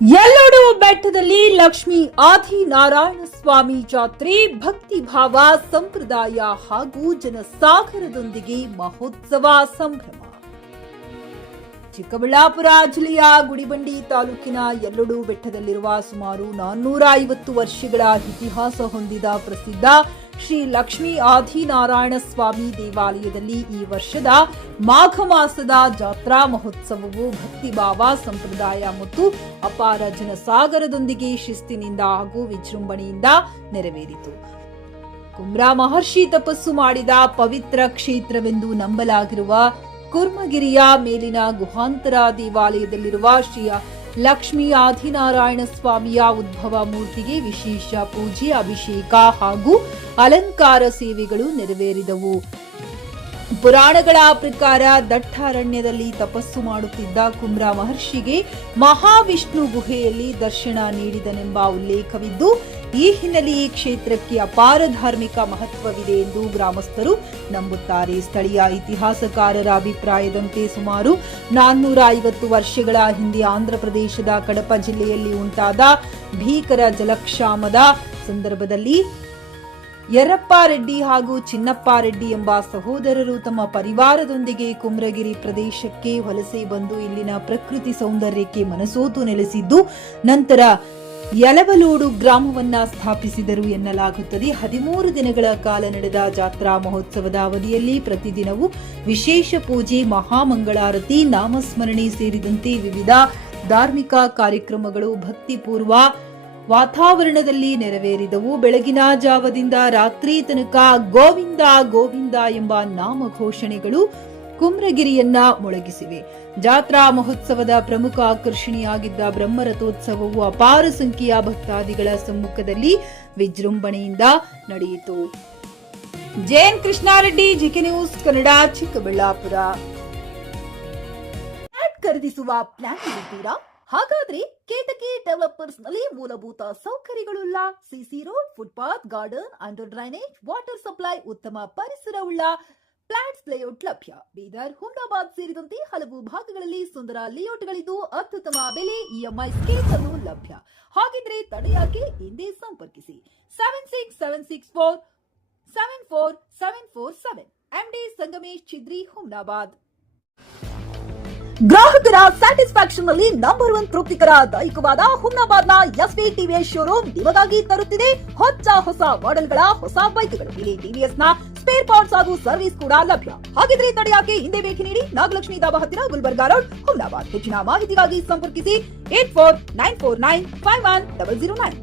ಯಲ್ಲೋಡು ಬೆಟ್ಟದಲ್ಲಿ ಲಕ್ಷ್ಮೀ ಆದಿನಾರಾಯಣ ಸ್ವಾಮಿ ಜಾತ್ರೆ ಭಕ್ತಿ ಭಾವ ಸಂಪ್ರದಾಯ ಹಾಗೂ ಜನಸಾಗರದೊಂದಿಗೆ ಮಹೋತ್ಸವ ಸಂಭ್ರಮ. ಚಿಕ್ಕಬಳ್ಳಾಪುರ ಜಿಲ್ಲೆಯ ಗುಡಿಬಂಡಿ ತಾಲೂಕಿನ ಯಲ್ಲೋಡು ಬೆಟ್ಟದಲ್ಲಿರುವ ಸುಮಾರು 450 ವರ್ಷಗಳ ಇತಿಹಾಸ ಹೊಂದಿದ ಪ್ರಸಿದ್ಧ ಶ್ರೀ ಲಕ್ಷ್ಮೀ ಆದಿನಾರಾಯಣ ಸ್ವಾಮಿ ದೇವಾಲಯದಲ್ಲಿ ಈ ವರ್ಷದ ಮಾಘ ಮಾಸದ ಜಾತ್ರಾ ಮಹೋತ್ಸವವು ಭಕ್ತಿಭಾವ ಸಂಪ್ರದಾಯ ಮತ್ತು ಅಪಾರ ಜನಸಾಗರದೊಂದಿಗೆ ಶಿಸ್ತಿನಿಂದ ಹಾಗೂ ವಿಜೃಂಭಣೆಯಿಂದ ನೆರವೇರಿತು. ಕುಂಬ್ರಾ ಮಹರ್ಷಿ ತಪಸ್ಸು ಮಾಡಿದ ಪವಿತ್ರ ಕ್ಷೇತ್ರವೆಂದು ನಂಬಲಾಗಿರುವ ಕುರ್ಮಗಿರಿಯ ಮೇಲಿನ ಗುಹಾಂತರ ದೇವಾಲಯದಲ್ಲಿರುವ ಶ್ರೀ ಲಕ್ಷ್ಮೀ ಆದಿನಾರಾಯಣ ಸ್ವಾಮಿಯ ಉದ್ಭವ ಮೂರ್ತಿಗೆ ವಿಶೇಷ ಪೂಜೆ, ಅಭಿಷೇಕ ಹಾಗೂ ಅಲಂಕಾರ ಸೇವೆಗಳು ನೆರವೇರಿದವು. ಪುರಾಣಗಳ ಪ್ರಕಾರ ದಟ್ಟ ಅರಣ್ಯದಲ್ಲಿ ತಪಸ್ಸು ಮಾಡುತ್ತಿದ್ದ ಕುಂಬ್ರಾ ಮಹರ್ಷಿಗೆ ಮಹಾವಿಷ್ಣು ಗುಹೆಯಲ್ಲಿ ದರ್ಶನ ನೀಡಿದನೆಂಬ ಉಲ್ಲೇಖವಿದ್ದು, ಈ ಹಿನ್ನೆಲೆ ಈ ಕ್ಷೇತ್ರಕ್ಕೆ ಅಪಾರ ಧಾರ್ಮಿಕ ಮಹತ್ವವಿದೆ ಎಂದು ಗ್ರಾಮಸ್ಥರು ನಂಬುತ್ತಾರೆ. ಸ್ಥಳೀಯ ಇತಿಹಾಸಕಾರರ ಅಭಿಪ್ರಾಯದಂತೆ ಸುಮಾರು 450 ವರ್ಷಗಳ ಹಿಂದೆ ಆಂಧ್ರಪ್ರದೇಶದ ಕಡಪ ಜಿಲ್ಲೆಯಲ್ಲಿ ಉಂಟಾದ ಭೀಕರ ಜಲಕ್ಷಾಮದ ಸಂದರ್ಭದಲ್ಲಿ ಯರಪ್ಪ ರೆಡ್ಡಿ ಹಾಗೂ ಚಿನ್ನಪ್ಪ ರೆಡ್ಡಿ ಎಂಬ ಸಹೋದರರು ತಮ್ಮ ಪರಿವಾರದೊಂದಿಗೆ ಕುಮ್ರಗಿರಿ ಪ್ರದೇಶಕ್ಕೆ ವಲಸೆ ಬಂದು ಇಲ್ಲಿನ ಪ್ರಕೃತಿ ಸೌಂದರ್ಯಕ್ಕೆ ಮನಸೋತು ನೆಲೆಸಿದ್ದು, ನಂತರ ಯಲವಲೋಡು ಗ್ರಾಮವನ್ನ ಸ್ಥಾಪಿಸಿದರು ಎನ್ನಲಾಗುತ್ತದೆ. 13 ದಿನಗಳ ಕಾಲ ನಡೆದ ಜಾತ್ರಾ ಮಹೋತ್ಸವದ ಅವಧಿಯಲ್ಲಿ ಪ್ರತಿದಿನವೂ ವಿಶೇಷ ಪೂಜೆ, ಮಹಾಮಂಗಳಾರತಿ, ನಾಮಸ್ಮರಣೆ ಸೇರಿದಂತೆ ವಿವಿಧ ಧಾರ್ಮಿಕ ಕಾರ್ಯಕ್ರಮಗಳು ಭಕ್ತಿಪೂರ್ವ ವಾತಾವರಣದಲ್ಲಿ ನೆರವೇರಿದವು. ಬೆಳಗಿನ ಜಾವದಿಂದ ರಾತ್ರಿ ತನಕ ಗೋವಿಂದ ಗೋವಿಂದ ಎಂಬ ನಾಮ ಘೋಷಣೆಗಳು ಕುಮ್ರಗಿರಿಯನ್ನ ಮೊಳಗಿಸಿವೆ. ಜಾತ್ರಾ ಮಹೋತ್ಸವದ ಪ್ರಮುಖ ಆಕರ್ಷಣೆಯಾಗಿದ್ದ ಬ್ರಹ್ಮರಥೋತ್ಸವವು ಅಪಾರ ಸಂಖ್ಯೆಯ ಭಕ್ತಾದಿಗಳ ಸಮ್ಮುಖದಲ್ಲಿ ವಿಜೃಂಭಣೆಯಿಂದ ನಡೆಯಿತು. JN Krishna Reddy, GK news Kannada, Chikkaballapur. ಖರೀದಿಸುವ ಪ್ಲಾನ್ ಇದ್ದೀರಾ? ಹಾಗಾದ್ರೆ ಕೇತಕಿ ಡೆವಲಪರ್ಸ್ ನಲ್ಲಿ ಮೂಲಭೂತ ಸೌಕರ್ಯಗಳುಳ್ಳ CC road, footpath, garden, under drainage, water supply, ಉತ್ತಮ ಪರಿಸರವುಳ್ಳ ಫ್ಲಾಟ್ಸ್ ಲೇಔಟ್ ಲಭ್ಯ. ಬೀದರ್, ಹುಮ್ನಾಬಾದ್ ಸೇರಿದಂತೆ ಹಲವು ಭಾಗಗಳಲ್ಲಿ ಸುಂದರ ಲೇಔಟ್ಗಳಿದ್ದು ಅತ್ಯುತ್ತಮ ಬೆಲೆ, ಇಎಂಐ ಸ್ಕೀಮ್ಸ್ ಅನ್ನು ಲಭ್ಯ. ಹಾಗಿದ್ರೆ ತಡೆಯಾಕೆ? ಹಿಂದೆ ಸಂಪರ್ಕಿಸಿ 7676474747 ಎಂಡಿ ಸಂಗಮೇಶ್ ಚಿದ್ರಿ, ಹುಮ್ನಾಬಾದ್. ಗ್ರಾಹಕರ ಸ್ಯಾಟಿಸ್ಫ್ಯಾಕ್ಷನ್ ನಲ್ಲಿ ನಂಬರ್ 1 ತೃಪ್ತಿಕರ ದೈಹಿಕವಾದ ಹುಮ್ನಾಬಾದ್ನ ಎಸ್ವಿ ಟಿವಿಎಸ್ ಶೋರೂಮ್ ನಿಮಗಾಗಿ ತರುತ್ತಿದೆ ಹೊಸ ಮಾಡೆಲ್ಗಳ ಹೊಸ ಬೈಕ್ಗಳು. ಇಲ್ಲಿ ಟಿವಿಎಸ್ ನ ಸ್ಪೇರ್ ಪಾರ್ಟ್ಸ್ ಹಾಗೂ ಸರ್ವಿಸ್ ಕೂಡ ಲಭ್ಯ. ಹಾಗಿದ್ರೆ ತಡೆಯಾಕೆ? ಹಿಂದೆ ಭೇಟಿ ನೀಡಿ ನಾಗಲಕ್ಷ್ಮಿ ಧಾಬಾ ಹತ್ತಿರ, ಗುಲ್ಬರ್ಗಾ ರೋಡ್, ಹುಮ್ನಾಬಾದ್. ಹೆಚ್ಚಿನ ಮಾಹಿತಿಗಾಗಿ ಸಂಪರ್ಕಿಸಿ 8494951009.